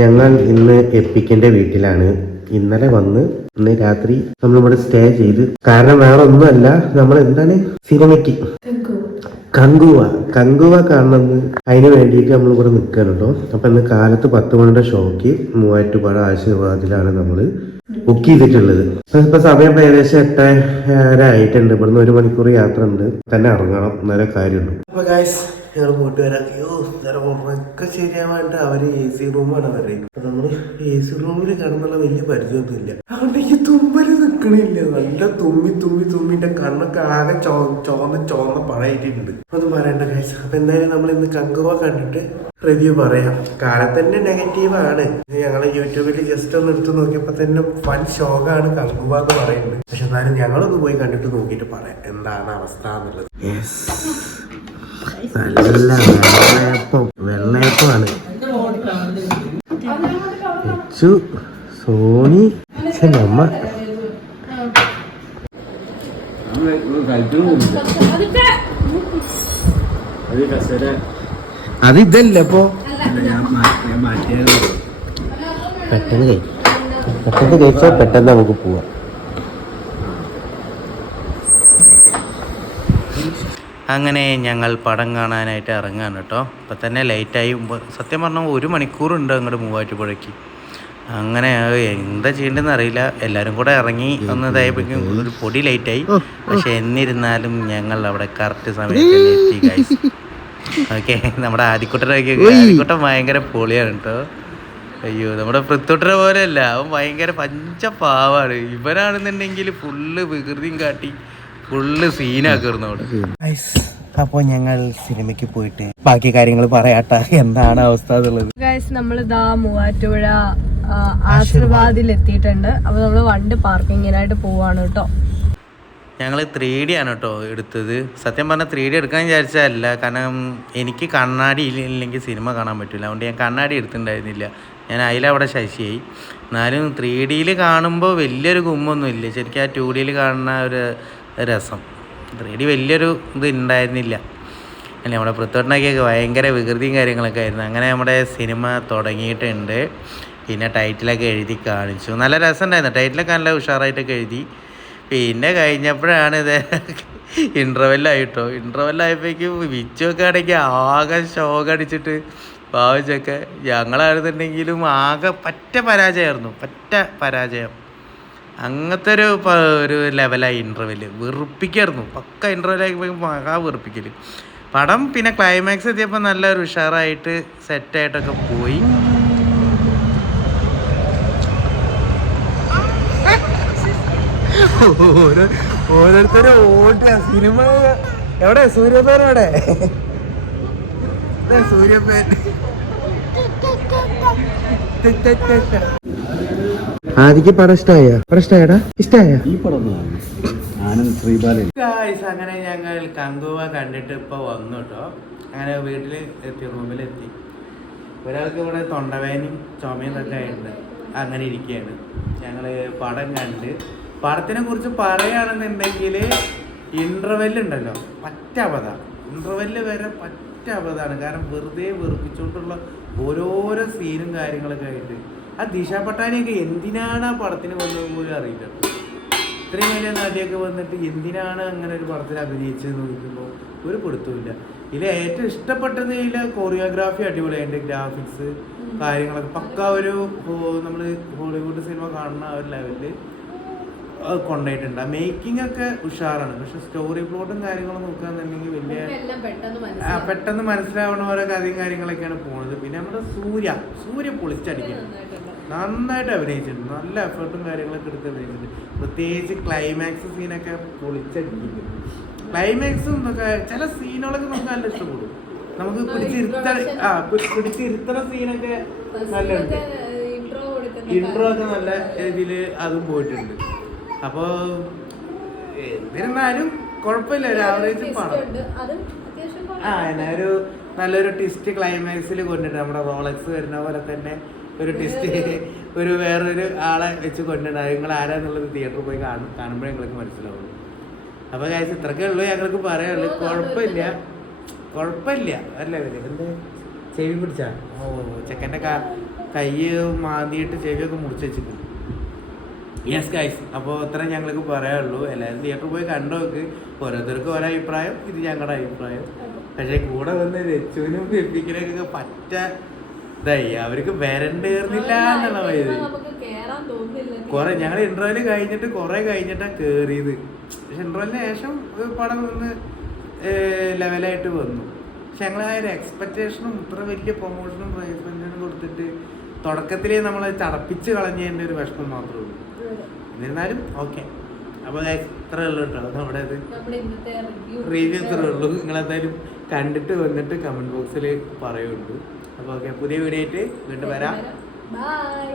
ഞങ്ങൾ ഇന്ന് എപ്പിക്കിന്റെ വീട്ടിലാണ്. ഇന്നലെ വന്ന് ഇന്ന് രാത്രി നമ്മളിവിടെ സ്റ്റേ ചെയ്ത്. കാരണം വേറെ ഒന്നുമല്ല, നമ്മൾ എന്താണ് സിനിമയ്ക്ക് കങ്കുവ കാണണമെന്ന് അതിന് വേണ്ടിയിട്ട് നമ്മളിവിടെ നിൽക്കണം കേട്ടോ. അപ്പൊ ഇന്ന് കാലത്ത് 10 മണിയുടെ ഷോക്ക് മൂവാറ്റുപുഴ ആശീർവാദിലാണ് നമ്മൾ ബുക്ക് ചെയ്തിട്ടുള്ളത്. ഇപ്പൊ സമയം ഏകദേശം 8:30 ആയിട്ടുണ്ട്. ഇവിടുന്ന് 1 മണിക്കൂർ യാത്ര ഉണ്ട്. തന്നെ ഇറങ്ങണം, നല്ല കാര്യമുള്ളൂ. അപ്പൊ ഗായ്സ് ഞങ്ങൾ പോയിട്ട് വരാം. ഉറക്കെ ശരിയാവാണ്ട് അവര് AC റൂമാണ് പറയുന്നത്. അപ്പൊ നമ്മള് AC റൂമിൽ കിടന്നുള്ള വലിയ പരിചയമൊന്നുമില്ല. അവിടെ ഈ തുമ്മല് നിക്കണില്ല. നല്ല തുമ്മിന്റെ കണ്ണൊക്കെ ആകെ ചോന്ന പഴയിട്ടുണ്ട്. ഒന്നും പറയണ്ട ഗായ്സ്. അപ്പൊ എന്തായാലും നമ്മൾ ഇന്ന് കങ്കുവ കണ്ടിട്ട് റിവ്യൂ പറയാം. കാലത്ത് തന്നെ നെഗറ്റീവാണ്. ഞങ്ങള് യൂട്യൂബിൽ ജസ്റ്റ് ഒന്ന് എടുത്ത് നോക്കിയപ്പോ തന്നെ വൻ ഷോക്കാണ് കങ്കുവ എന്ന് പറയുന്നത്. പക്ഷെ എന്നാലും ഞങ്ങളൊന്ന് പോയി കണ്ടിട്ട് നോക്കിയിട്ട് പറയാം എന്താണ് അവസ്ഥ എന്നുള്ളത്. നല്ല വെള്ളയപ്പമാണ്. സോണി അമ്മ അത് ഇതല്ല. ഇപ്പൊ പെട്ടെന്ന് കഴിച്ചാൽ പെട്ടെന്ന് നമുക്ക് പോവാം. അങ്ങനെ ഞങ്ങൾ പടം കാണാനായിട്ട് ഇറങ്ങാണ് കേട്ടോ. ഇപ്പം തന്നെ ലേറ്റായി. സത്യം പറഞ്ഞാൽ 1 മണിക്കൂറുണ്ട് അങ്ങോട്ട് മൂവാറ്റുപുഴയ്ക്ക്. അങ്ങനെ എന്താ ചെയ്യേണ്ടതെന്ന് അറിയില്ല. എല്ലാവരും കൂടെ ഇറങ്ങി ഒന്ന് ഇതായപ്പോഴേക്കും ഒരു പൊടി ലേറ്റായി. പക്ഷെ എന്നിരുന്നാലും ഞങ്ങൾ അവിടെ കറക്റ്റ് സമയത്ത് എത്തി ഗൈസ്. ഓക്കെ, നമ്മുടെ ആദിക്കുട്ടൻ ഭയങ്കര പൊളിയാണ് കേട്ടോ. അയ്യോ, നമ്മുടെ പൃഥ്വിട്ടനെ പോലെയല്ല, അവൻ ഭയങ്കര പഞ്ചപാവാണ്. ഇവനാണെന്നുണ്ടെങ്കിൽ ഫുള്ള് വികൃതിയും കാട്ടി ഫുള്ള് സീനാക്കുന്നു അവിടെ. അപ്പോൾ ഞങ്ങൾ സിനിമയ്ക്ക് പോയിട്ട് ബാക്കി കാര്യങ്ങൾ പറയാട്ടാ, എന്താണ് അവസ്ഥ എന്നുള്ളത്. നമ്മളിതാ മൂവാറ്റുപുഴ ആശീർവാദിൽ എത്തിയിട്ടുണ്ട്. അപ്പൊ നമ്മള് വണ്ടി പാർക്കിങ്ങിനായിട്ട് പോവാണ് കേട്ടോ. ഞങ്ങൾ 3D ആണ് കേട്ടോ എടുത്തത്. സത്യം പറഞ്ഞാൽ 3D എടുക്കാൻ വിചാരിച്ചതല്ല. കാരണം എനിക്ക് കണ്ണാടി ഇല്ലെങ്കിൽ സിനിമ കാണാൻ പറ്റില്ല. അതുകൊണ്ട് ഞാൻ കണ്ണാടി എടുത്തിട്ടുണ്ടായിരുന്നില്ല. ഞാൻ അതിലവിടെ ശശിയായി. എന്നാലും 3Dയിൽ കാണുമ്പോൾ വലിയൊരു ഗുമ്മൊന്നും ഇല്ല. ശരിക്കും ആ 2Dയിൽ കാണുന്ന ഒരു രസം 3D വലിയൊരു ഇത് ഉണ്ടായിരുന്നില്ല. അല്ലേ, നമ്മുടെ പൃഥ്വിട്ടനൊക്കെ ഭയങ്കര വികൃതിയും കാര്യങ്ങളൊക്കെ ആയിരുന്നു. അങ്ങനെ നമ്മുടെ സിനിമ തുടങ്ങിയിട്ടുണ്ട്. പിന്നെ ടൈറ്റിലൊക്കെ എഴുതി കാണിച്ചു. നല്ല രസമുണ്ടായിരുന്നു. ടൈറ്റിലൊക്കെ നല്ല ഉഷാറായിട്ടൊക്കെ എഴുതി. പിന്നെ കഴിഞ്ഞപ്പോഴാണ് ഇത് ഇൻ്റർവെല്ലായിട്ടോ. ഇൻ്റർവെല്ലായപ്പോഴേക്കും വിച്ചൊക്കെ ആണെങ്കിൽ ആകെ ഷോക്ക് അടിച്ചിട്ട് ഭാവിച്ചൊക്കെ. ഞങ്ങളായിരുന്നുണ്ടെങ്കിലും ആകെ പറ്റ പരാജയം. അങ്ങനത്തെ ഒരു ലെവലായി ഇൻ്റർവെല്. വെറുപ്പിക്കായിരുന്നു. പക്ക ഇൻ്റർവെല്ലായി മഹാ വെറുപ്പിക്കൽ പടം. പിന്നെ ക്ലൈമാക്സ് എത്തിയപ്പോൾ നല്ലൊരു ഉഷാറായിട്ട് സെറ്റായിട്ടൊക്കെ പോയി. ഓരോരുത്തരും ഓടുക. സിനിമ എവിടെ? സൂര്യപ്പേൻ എവിടെ? സൂര്യപ്പേൻ ആദിക്ക് പടം ഇഷ്ടായടാ? അങ്ങനെ ഞങ്ങൾ കങ്കുവ കണ്ടിട്ട് ഇപ്പൊ വന്നു കേട്ടോ. അങ്ങനെ വീട്ടിൽ എത്തി, റൂമിലെത്തി. ഒരാൾക്ക് ഇവിടെ തൊണ്ടവേനയും ചുമയും ഒക്കെ ആയിട്ടുണ്ട്. അങ്ങനെ ഇരിക്കുകയാണ്. ഞങ്ങള് പടം കണ്ട്. പടത്തിനെ കുറിച്ച് പറയുകയാണെന്നുണ്ടെങ്കിൽ ഇൻ്റർവെല്ലുണ്ടല്ലോ പറ്റ അബദ്ധം. ഇൻ്റർവെല്ല് വരെ പറ്റ അബദ്ധമാണ്. കാരണം വെറുതെ വെറുപ്പിച്ചുകൊണ്ടുള്ള ഓരോരോ സീനും കാര്യങ്ങളൊക്കെ ആയിട്ട്. ആ ദിശ പട്ടാനിയൊക്കെ എന്തിനാണ് ആ പടത്തിന് വന്നത് പോലും അറിയില്ല. ഇത്രയും വലിയ നടിയൊക്കെ വന്നിട്ട് എന്തിനാണ് അങ്ങനെ ഒരു പടത്തിൽ അഭിനയിച്ചത് നോക്കുമ്പോൾ ഒരു പിടുത്തമില്ല. ഇതിൽ ഏറ്റവും ഇഷ്ടപ്പെട്ടത് ഇതിലെ കൊറിയോഗ്രാഫി അടിപൊളി. അതിൻ്റെ ഗ്രാഫിക്സ് കാര്യങ്ങളൊക്കെ പക്ക ഒരു നമ്മൾ ഹോളിവുഡ് സിനിമ കാണുന്ന ആ ഒരു ലെവലിൽ കൊണ്ടുപോയിട്ടുണ്ട്. മേക്കിംഗ് ഒക്കെ ഉഷാറാണ്. പക്ഷെ സ്റ്റോറി പ്ലോട്ടും കാര്യങ്ങളും നോക്കുകയാണെന്നുണ്ടെങ്കിൽ വലിയ പെട്ടെന്ന് മനസ്സിലാവണ ഓരോ കഥയും കാര്യങ്ങളൊക്കെയാണ് പോകുന്നത്. പിന്നെ നമ്മുടെ സൂര്യ പൊളിച്ചടിക്കുന്നത് നന്നായിട്ട് അഭിനയിച്ചിട്ടുണ്ട്. നല്ല എഫേർട്ടും കാര്യങ്ങളൊക്കെ എടുത്ത് അഭിനയിച്ചിട്ടുണ്ട്. പ്രത്യേകിച്ച് ക്ലൈമാക്സ് സീനൊക്കെ പൊളിച്ചടിക്കുന്നത്. ക്ലൈമാക്സും ഒക്കെ ചില സീനുകളൊക്കെ നമുക്ക് നല്ല ഇഷ്ടപ്പെടും. നമുക്ക് പിടിച്ചിരുത്തണ സീനൊക്കെ നല്ലുണ്ട്. ഇൻട്രോ ഒക്കെ നല്ല രീതിയിൽ അതും പോയിട്ടുണ്ട്. അപ്പോൾ എന്നിരുന്നാലും കുഴപ്പമില്ല, ഒരു ആവറേജ് പടം. ഒരു നല്ലൊരു ട്വിസ്റ്റ് ക്ലൈമാക്സിൽ കൊണ്ടിട്ട് നമ്മുടെ റോളക്സ് വരുന്ന പോലെ തന്നെ ഒരു ട്വിസ്റ്റ് ഒരു വേറൊരു ആളെ വെച്ച് കൊണ്ടിട്ട് നിങ്ങൾ ആരാന്നുള്ളത് തിയേറ്ററിൽ പോയി കാണുമ്പോഴേ ഞങ്ങൾക്ക് മനസ്സിലാവുള്ളൂ. അപ്പോൾ ഗൈസ് ഇത്രയൊക്കെ ഉള്ളൂ ഞങ്ങൾക്ക് പറയാനുള്ളൂ. കുഴപ്പമില്ല അല്ലേ? എന്ത് ചെവി പിടിച്ചാ? ചെക്കൻ്റെ കൈ മാന്തിയിട്ട് ചെവിയൊക്കെ മുറിച്ച് വെച്ചിട്ടുണ്ട്. യെസ് ഗൈസ്, അപ്പോൾ ഇത്ര ഞങ്ങൾക്ക് പറയാനുള്ളൂ. എല്ലാവരും തിയേറ്ററിൽ പോയി കണ്ടു നോക്ക്. ഓരോരുത്തർക്കും ഓരോ അഭിപ്രായം, ഇത് ഞങ്ങളുടെ അഭിപ്രായം. പക്ഷേ കൂടെ വന്ന് രച്ചുവിനും എപ്പിക്കലൊക്കെ പറ്റ ഇതായി, അവർക്ക് വരണ്ടേർന്നില്ല എന്നുള്ള വയത്. കുറെ ഞങ്ങൾ ഇന്റർവ്യൂല് കഴിഞ്ഞിട്ട് കുറെ കഴിഞ്ഞിട്ടാണ് കയറിയത്. പക്ഷെ ഇന്റർവ്യൂലിന് ശേഷം പടം ഒന്ന് ലെവലായിട്ട് വന്നു. പക്ഷെ ഞങ്ങൾ ആ ഒരു എക്സ്പെക്റ്റേഷനും ഇത്ര വലിയ പ്രൊമോഷനും പ്രൈസ്മെന്റിനും കൊടുത്തിട്ട് തുടക്കത്തിലേ നമ്മളെ ചടപ്പിച്ച് കളഞ്ഞതിൻ്റെ ഒരു വിഷമം മാത്രമേ ഉള്ളൂ. എന്നിരുന്നാലും ഓക്കെ. അപ്പോൾ ഇത്ര ഉള്ളൂ കേട്ടോ നമ്മുടെ ഇത് റിവ്യൂ ഇത്രേ ഉള്ളൂ. നിങ്ങളെന്തായാലും കണ്ടിട്ട് വന്നിട്ട് കമന്റ് ബോക്സിൽ പറയുള്ളൂ. അപ്പോൾ ഓക്കെ, പുതിയ വീഡിയോ ആയിട്ട് വീണ്ടും വരാം. ബൈ.